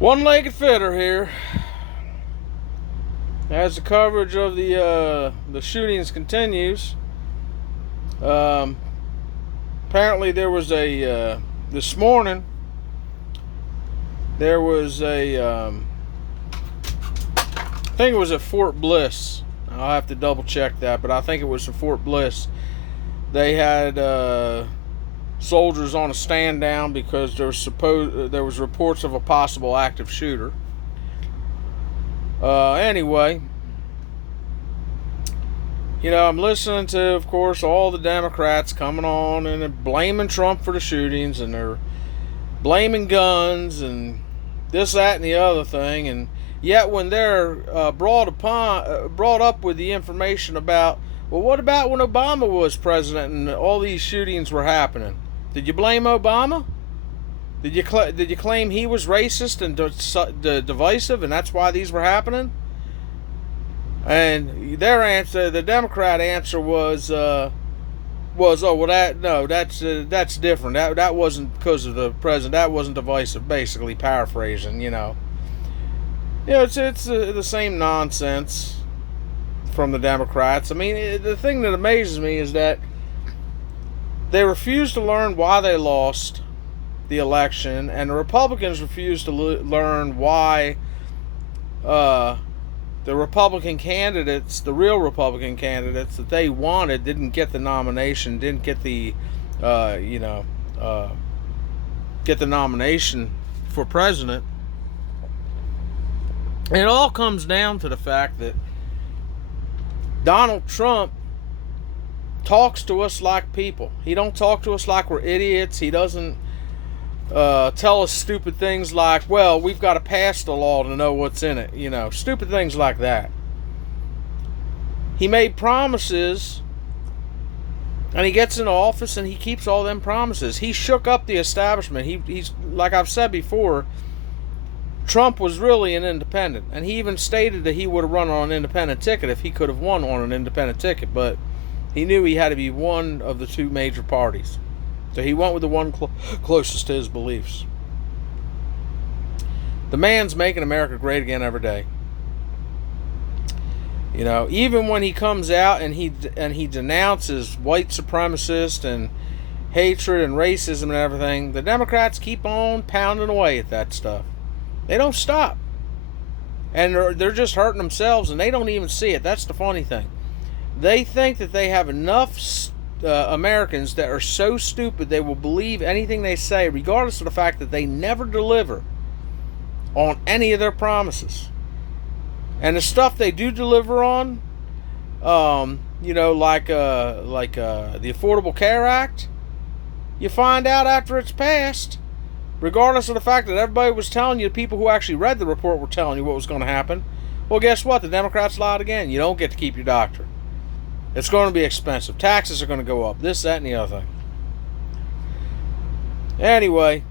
One-legged fitter here. As the coverage of the shootings continues, apparently there was a this morning there was I think it was at Fort Bliss. I'll have to double check that, but I think it was in Fort Bliss. They had soldiers on a stand down because there was reports of a possible active shooter. Anyway, I'm listening to, of course, all the Democrats coming on and blaming Trump for the shootings, and they're blaming guns and this, that, and the other thing. And yet, when they're brought up with the information about, well, what about when Obama was president and all these shootings were happening? Did you blame Obama? Did you claim he was racist and divisive, and that's why these were happening? And their answer, the Democrat answer was oh well, that's different. That wasn't because of the president. That wasn't divisive. Basically, paraphrasing, it's the same nonsense from the Democrats. I mean, the thing that amazes me is that they refuse to learn why they lost the election, and the Republicans refuse to learn why the Republican candidates, the real Republican candidates that they wanted, didn't get the nomination, didn't get the get the nomination for president. And it all comes down to the fact that Donald Trump talks to us like people. He don't talk to us like we're idiots. He doesn't tell us stupid things like, well, we've got to pass the law to know what's in it. Stupid things like that. He made promises, and he gets into office, and he keeps all them promises. He shook up the establishment. He's like I've said before, Trump was really an independent, and he even stated that he would have run on an independent ticket if he could have won on an independent ticket, but he knew he had to be one of the two major parties. So he went with the one closest to his beliefs. The man's making America great again every day. Even when he comes out and he denounces white supremacists and hatred and racism and everything, the Democrats keep on pounding away at that stuff. They don't stop. And they're just hurting themselves, and they don't even see it. That's the funny thing. They think that they have enough Americans that are so stupid they will believe anything they say, regardless of the fact that they never deliver on any of their promises. And the stuff they do deliver on, like the Affordable Care Act, you find out after it's passed, regardless of the fact that everybody was telling you, the people who actually read the report were telling you what was going to happen. Well, guess what? The Democrats lied again. You don't get to keep your doctor. It's going to be expensive. Taxes are going to go up. This, that, and the other thing. Anyway,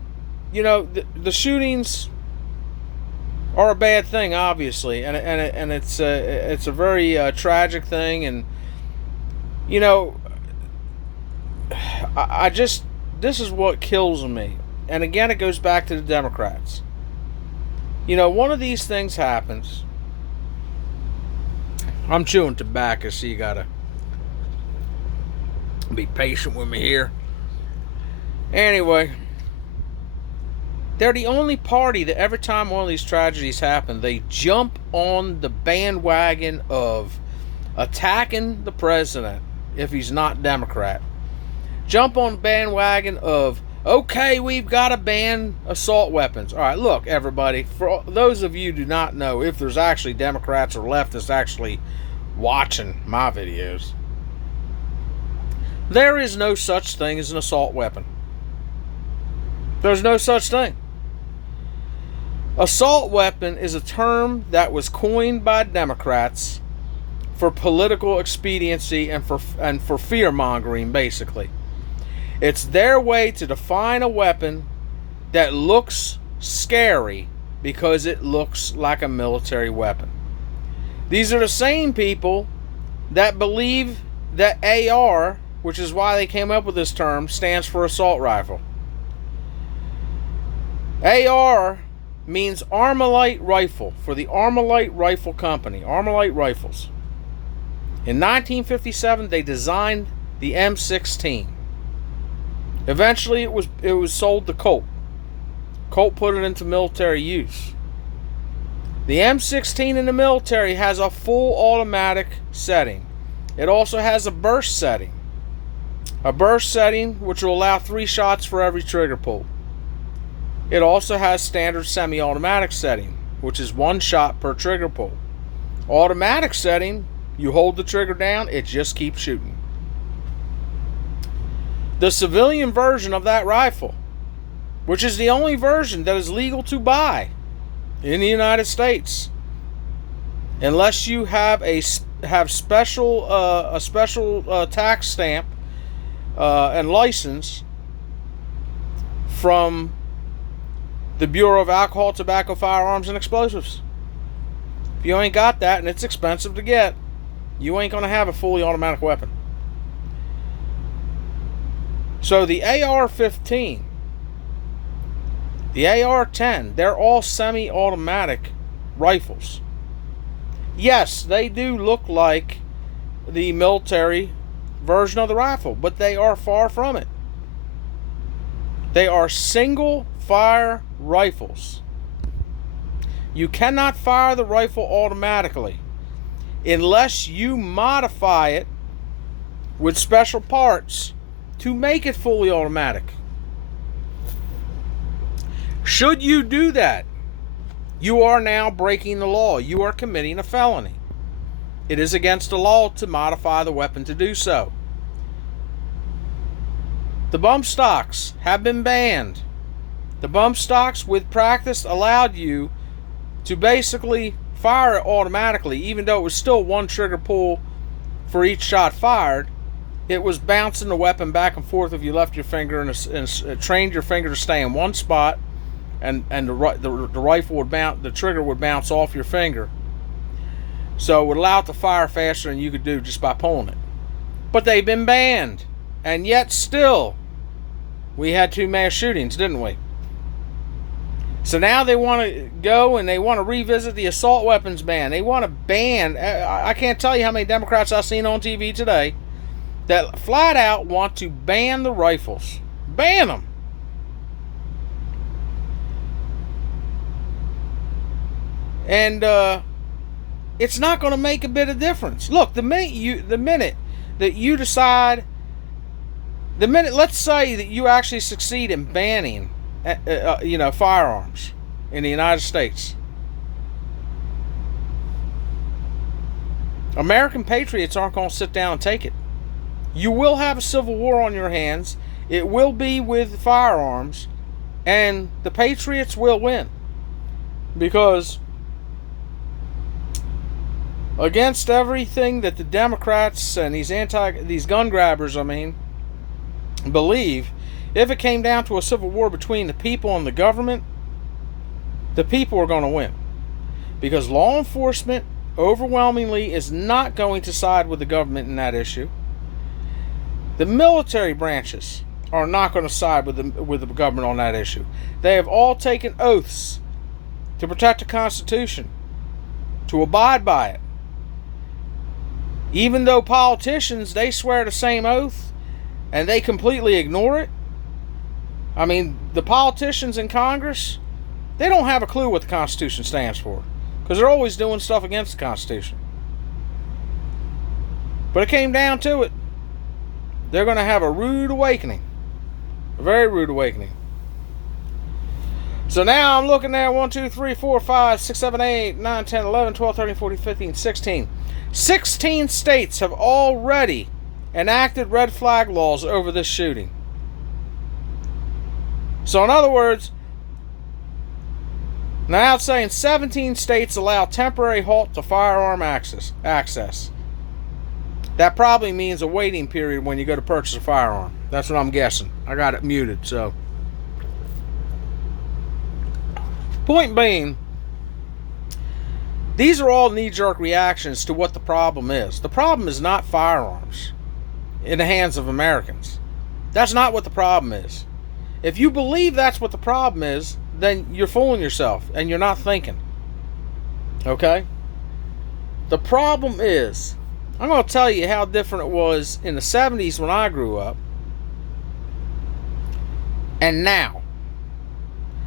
the shootings are a bad thing, obviously, and it's a very tragic thing, and I just, this is what kills me, and again, it goes back to the Democrats. One of these things happens. I'm chewing tobacco, so you gotta be patient with me here. Anyway, they're the only party that every time one of these tragedies happen, they jump on the bandwagon of attacking the president if he's not Democrat. Jump on the bandwagon of, okay, we've got to ban assault weapons. All right, look, everybody, for those of you who do not know, if there's actually Democrats or leftists actually watching my videos, there is no such thing as an assault weapon. There's no such thing. Assault weapon is a term that was coined by Democrats for political expediency and for fear-mongering, basically. It's their way to define a weapon that looks scary because it looks like a military weapon. These are the same people that believe that AR, which is why they came up with this term, stands for assault rifle. AR means Armalite rifle, for the Armalite Rifle Company, Armalite Rifles. In 1957, they designed the M16. Eventually, it was sold to Colt. Colt put it into military use. The M16 in the military has a full automatic setting. It also has a burst setting. A burst setting which will allow 3 shots for every trigger pull. It also has standard semi-automatic setting, which is 1 shot per trigger pull. Automatic setting, you hold the trigger down, it just keeps shooting. The civilian version of that rifle, which is the only version that is legal to buy in the United States, unless you have a special tax stamp and license from the Bureau of Alcohol, Tobacco, Firearms, and Explosives. If you ain't got that, and it's expensive to get, you ain't going to have a fully automatic weapon. So the AR-15, the AR-10, they're all semi-automatic rifles. Yes, they do look like the military version of the rifle, but they are far from it. They are single fire rifles. You cannot fire the rifle automatically unless you modify it with special parts to make it fully automatic. Should you do that, you are now breaking the law. You are committing a felony. It is against the law to modify the weapon to do so. The bump stocks have been banned. The bump stocks with practice allowed you to basically fire it automatically, even though it was still 1 trigger pull for each shot fired. It was bouncing the weapon back and forth if you left your finger and trained your finger to stay in one spot, and the rifle would bounce, the trigger would bounce off your finger. So it would allow it to fire faster than you could do just by pulling it. But they've been banned, and yet still we had 2 mass shootings, didn't we? So now they want to go and they want to revisit the assault weapons ban. They want to ban, I can't tell you how many Democrats I've seen on TV today that flat out want to ban the rifles. Ban them. And it's not going to make a bit of difference. Look, the minute that you decide, let's say that you actually succeed in banning firearms in the United States, American patriots aren't going to sit down and take it. You will have a civil war on your hands. It will be with firearms, and the patriots will win, because against everything that the Democrats and these gun grabbers, believe, if it came down to a civil war between the people and the government, the people are going to win. Because law enforcement overwhelmingly is not going to side with the government in that issue. The military branches are not going to side with the government on that issue. They have all taken oaths to protect the Constitution, to abide by it. Even though politicians, they swear the same oath and they completely ignore it. The politicians in Congress, they don't have a clue what the Constitution stands for, because they're always doing stuff against the Constitution. But it came down to it. They're going to have a rude awakening. A very rude awakening. So now I'm looking at 1, 2, 3, 4, 5, 6, 7, 8, 9, 10, 11, 12, 13, 14, 15, 16. 16 states have already enacted red flag laws over this shooting. So in other words, now it's saying 17 states allow temporary halt to firearm access. That probably means a waiting period when you go to purchase a firearm. That's what I'm guessing. I got it muted, so. Point being, these are all knee-jerk reactions to what the problem is. The problem is not firearms in the hands of Americans. That's not what the problem is. If you believe that's what the problem is, then you're fooling yourself and you're not thinking. Okay? The problem is, I'm going to tell you how different it was in the 70s when I grew up and now.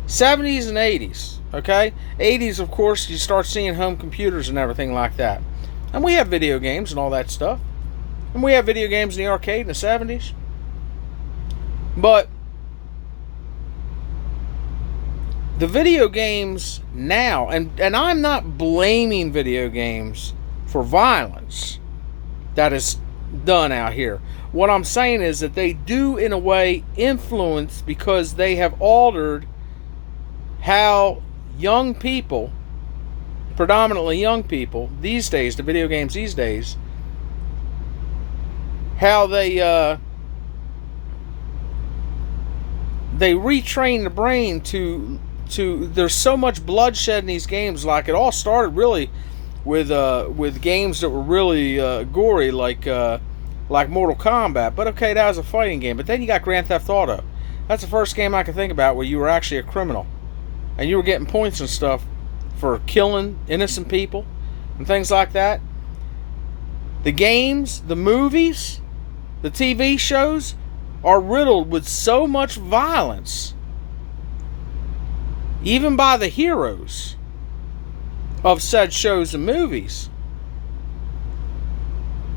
70s and 80s, okay? 80s, of course, you start seeing home computers and everything like that. And we have video games and all that stuff. And we have video games in the arcade in the 70s. But the video games now, and I'm not blaming video games for violence that is done out here. What I'm saying is that they do, in a way, influence, because they have altered how young people, predominantly young people these days, the video games these days, how they retrain the brain to there's so much bloodshed in these games. Like, it all started really with games that were really gory, like Mortal Kombat. But okay, that was a fighting game. But then you got Grand Theft Auto. That's the first game I can think about where you were actually a criminal and you were getting points and stuff for killing innocent people and things like that. The games, the movies, the TV shows are riddled with so much violence, even by the heroes of said shows and movies.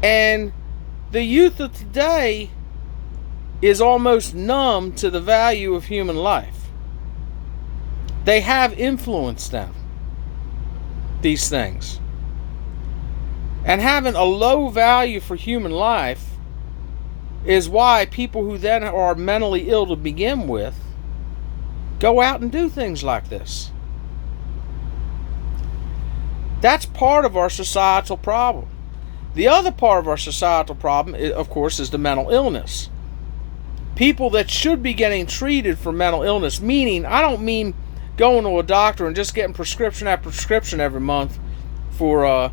And the youth of today is almost numb to the value of human life. They have influenced them, these things. And having a low value for human life is why people who then are mentally ill to begin with go out and do things like this. That's part of our societal problem. The other part of our societal problem, of course, is the mental illness. People that should be getting treated for mental illness, meaning, I don't mean going to a doctor and just getting prescription after prescription every month for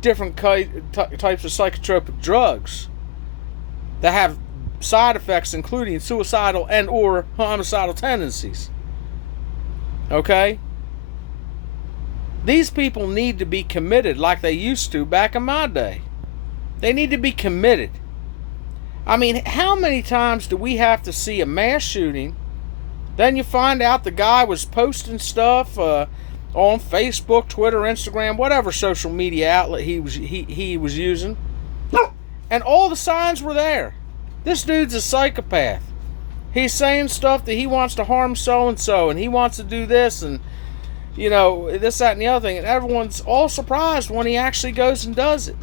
different types of psychotropic drugs that have side effects including suicidal and or homicidal tendencies. Okay? These people need to be committed like they used to back in my day. They need to be committed. I mean, how many times do we have to see a mass shooting, then you find out the guy was posting stuff on Facebook, Twitter, Instagram, whatever social media outlet he was using, and all the signs were there. This dude's a psychopath. He's saying stuff that he wants to harm so-and-so, and he wants to do this, and, you know, this, that, and the other thing. And everyone's all surprised when he actually goes and does it.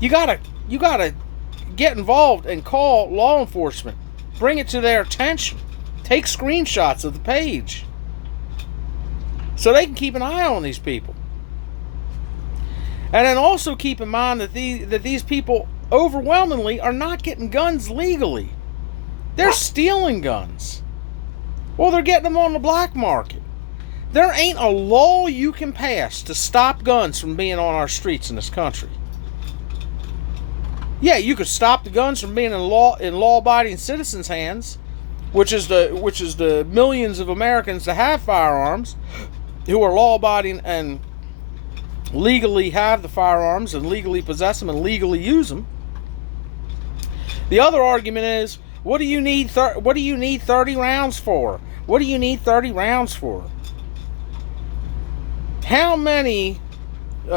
You gotta get involved and call law enforcement. Bring it to their attention. Take screenshots of the page so they can keep an eye on these people. And then also keep in mind that these people overwhelmingly are not getting guns legally. They're stealing guns. Well, they're getting them on the black market. There ain't a law you can pass to stop guns from being on our streets in this country. Yeah, you could stop the guns from being in law-abiding citizens' hands, which is the millions of Americans that have firearms, who are law-abiding and legally have the firearms and legally possess them and legally use them. The other argument is, what do you need 30 rounds for? What do you need 30 rounds for? How many? There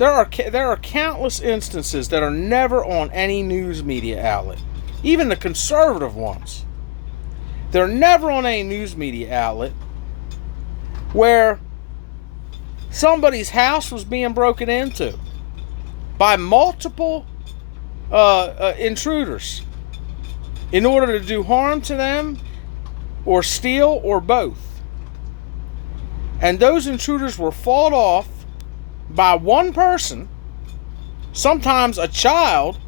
are countless instances that are never on any news media outlet, even the conservative ones. They're never on any news media outlet where somebody's house was being broken into by multiple intruders in order to do harm to them or steal or both. And those intruders were fought off by one person, sometimes a child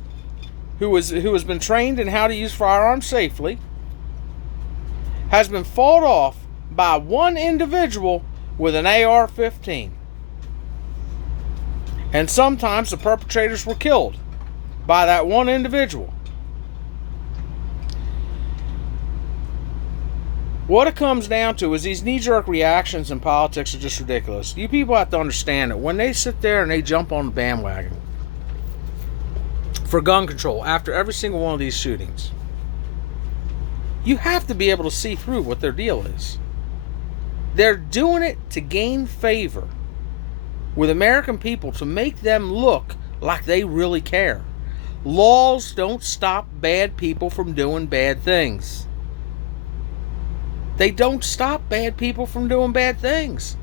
who has been trained in how to use firearms safely, has been fought off by one individual with an AR-15. And sometimes the perpetrators were killed by that one individual. What it comes down to is these knee-jerk reactions in politics are just ridiculous. You people have to understand that when they sit there and they jump on the bandwagon for gun control after every single one of these shootings, you have to be able to see through what their deal is. They're doing it to gain favor with American people, to make them look like they really care. Laws don't stop bad people from doing bad things. They don't stop bad people from doing bad things.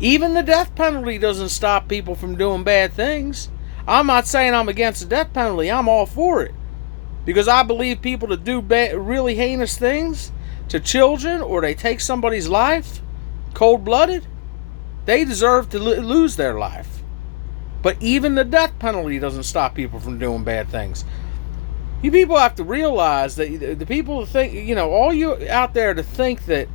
Even the death penalty doesn't stop people from doing bad things. I'm not saying I'm against the death penalty. I'm all for it. Because I believe people that do really heinous things to children, or they take somebody's life cold-blooded, they deserve to lose their life. But even the death penalty doesn't stop people from doing bad things. You people have to realize that the people who think, all you out there to think that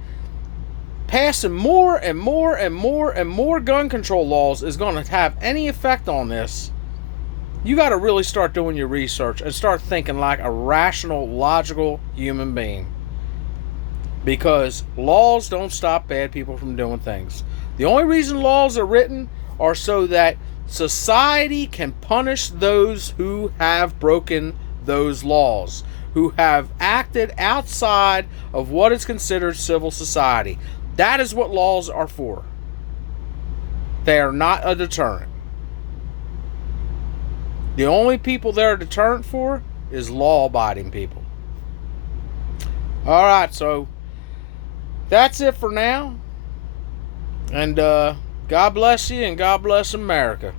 passing more and more and more and more gun control laws is going to have any effect on this, you got to really start doing your research and start thinking like a rational, logical human being. Because laws don't stop bad people from doing things. The only reason laws are written are so that society can punish those who have broken those laws, who have acted outside of what is considered civil society. That is what laws are for. They are not a deterrent. The only people they're a deterrent for is law-abiding people. Alright, so that's it for now. And God bless you, and God bless America.